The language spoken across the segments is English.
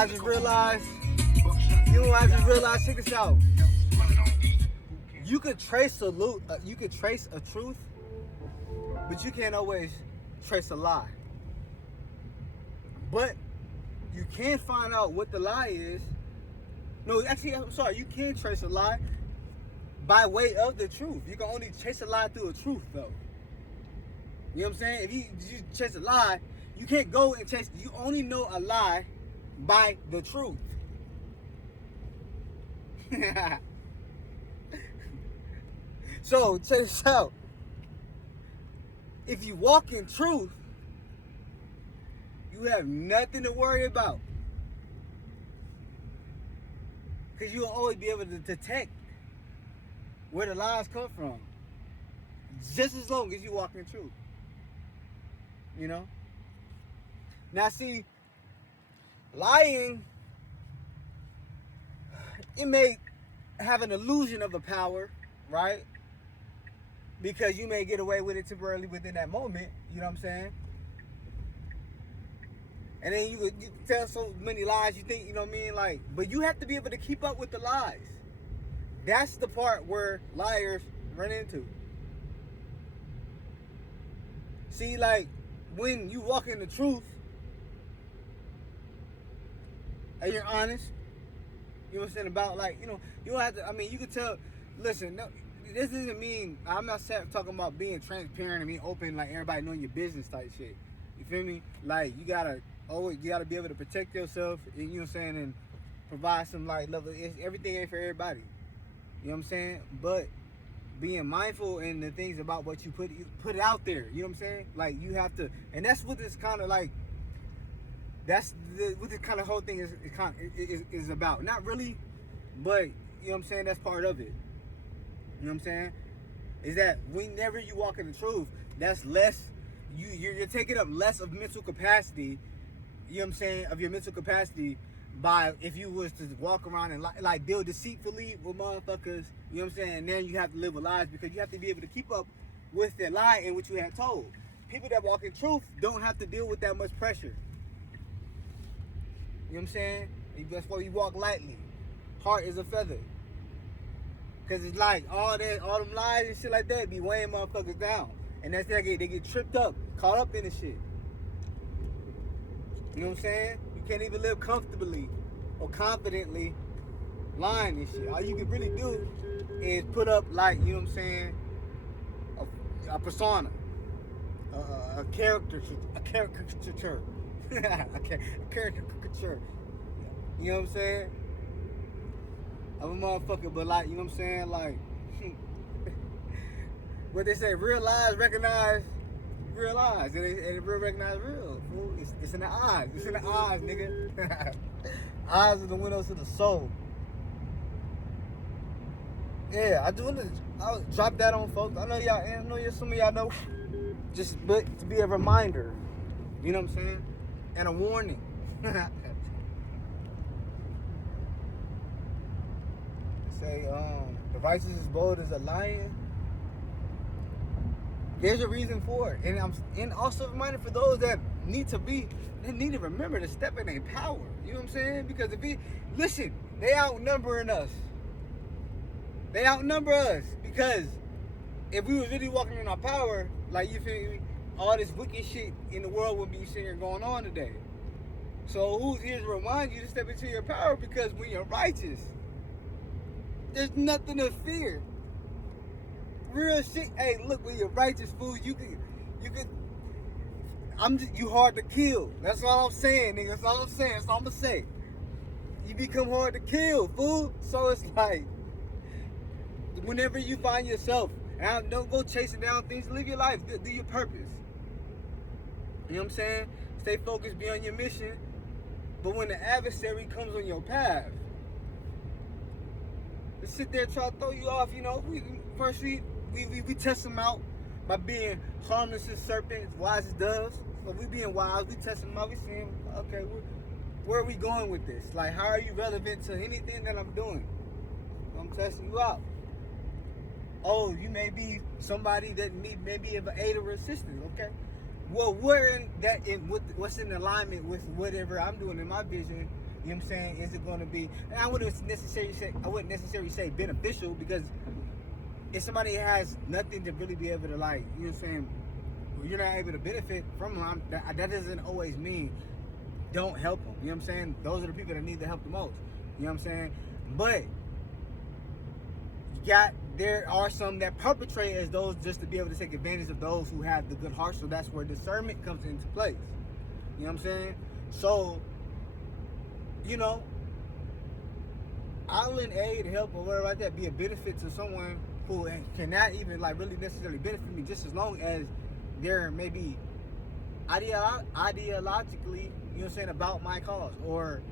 I just realized? You know what I just realized? Check this out. You could trace a truth, but you can't always trace a lie. But you can find out what the lie is. No, actually, I'm sorry. You can trace a lie by way of the truth. You can only chase a lie through a truth, though. You know what I'm saying? If you chase a lie, you can't go and chase. You only know a lie by the truth. So, check this out. If you walk in truth, you have nothing to worry about. Because you'll always be able to detect where the lies come from. Just as long as you walk in truth. You know? Now see, lying, it may have an illusion of a power, right? Because you may get away with it temporarily within that moment, you know what I'm saying? And then you tell so many lies, you think, you know what I mean? Like, but you have to be able to keep up with the lies. That's the part where liars run into. See, like, when you walk in the truth, and you're honest, you know what I'm saying, about, like, you know, you don't have to, I mean, you can tell, listen, no, this doesn't mean, I'm not talking about being transparent and being open, like everybody knowing your business type shit. You feel me? Like, you gotta be able to protect yourself, and, you know what I'm saying, and provide some, like, level. Everything ain't for everybody. You know what I'm saying? But being mindful in the things about what you put out there. You know what I'm saying? Like, you have to, and that's what this kind of, like, what this kind of whole thing is about. Not really, but, you know what I'm saying, that's part of it. You know what I'm saying? Is that whenever you walk in the truth, that's less, you're taking up less of mental capacity, you know what I'm saying, of your mental capacity by, if you was to walk around and like deal deceitfully with motherfuckers, you know what I'm saying, and then you have to live with lies because you have to be able to keep up with that lie and what you have told. People that walk in truth don't have to deal with that much pressure. You know what I'm saying? That's why you walk lightly. Heart is a feather. Cause it's like all them lies and shit like that be weighing motherfuckers down. And that's they get tripped up, caught up in the shit. You know what I'm saying? You can't even live comfortably or confidently lying and shit. All you can really do is put up, like, you know what I'm saying, a persona, a caricature. A caricature. You know what I'm saying? I'm a motherfucker, but, like, you know what I'm saying? Like, what they say, real lies recognize real lies. And real recognize real. Fool. It's in the eyes. It's in the eyes, nigga. Eyes are the windows to the soul. Yeah, I'll drop that on folks. I know some of y'all know. But to be a reminder. You know what I'm saying? And a warning. Say, the righteous is bold as a lion. There's a reason for it. And also a reminder for those that need to remember to step in their power. You know what I'm saying? Because listen, they outnumbering us. They outnumber us. Because if we was really walking in our power, like, you feel me, all this wicked shit in the world would be sitting here going on today. So who's here to remind you to step into your power? Because when you're righteous, there's nothing to fear. Real shit. Hey, look, when you're righteous, fool, you hard to kill. That's all I'm saying, nigga. That's all I'm saying. That's all I'm gonna say. You become hard to kill, fool. So it's like, whenever you find yourself, and don't go chasing down things, live your life, do your purpose. You know what I'm saying? Stay focused, be on your mission. But when the adversary comes on your path, they sit there try to throw you off, you know. We test them out by being harmless as serpents, wise as doves. So we being wise, we test them out, we seeing, okay, where are we going with this? Like, how are you relevant to anything that I'm doing? I'm testing you out. Oh, you may be somebody that may be of aid or assistance, okay? well, where in that what's in alignment with whatever I'm doing in my vision. You know what I'm saying? Is it going to be? And I wouldn't necessarily say beneficial, because if somebody has nothing to really be able to, like, you know what I'm saying, you're not able to benefit from them, that doesn't always mean don't help them. You know what I'm saying? Those are the people that need the help the most. You know what I'm saying? But there are some that perpetrate as those just to be able to take advantage of those who have the good heart. So that's where discernment comes into place. You know what I'm saying? So, you know, I'll lend aid, help, or whatever like that, be a benefit to someone who cannot even, like, really necessarily benefit me, just as long as they're maybe ideologically, you know what I'm saying, about my cause, or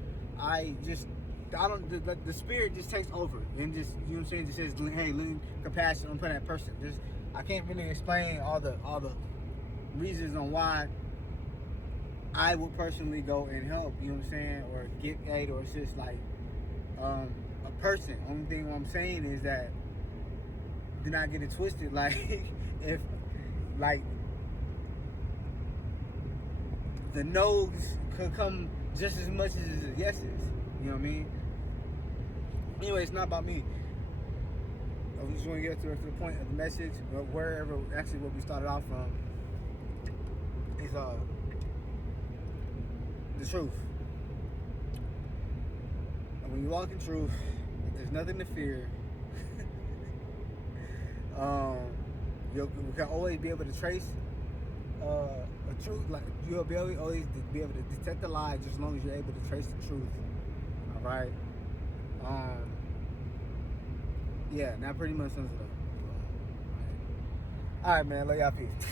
the spirit just takes over and just, you know what I'm saying, just says, hey, lean compassion on that person. Just, I can't really explain all the reasons on why I would personally go and help, you know what I'm saying, or get aid or assist, like, a person. Only thing what I'm saying is that, do not get it twisted. Like, if, like, the no's could come just as much as the yeses. You know what I mean? Anyway, it's not about me. I just want to get to the point of the message, wherever, actually what we started off from, is the truth. And when you walk in truth, there's nothing to fear. You can always be able to trace a truth. Like, you'll be always be able to detect the lie, just as long as you're able to trace the truth. All right. Yeah, that pretty much sums it up. All right, man. Love y'all. Peace.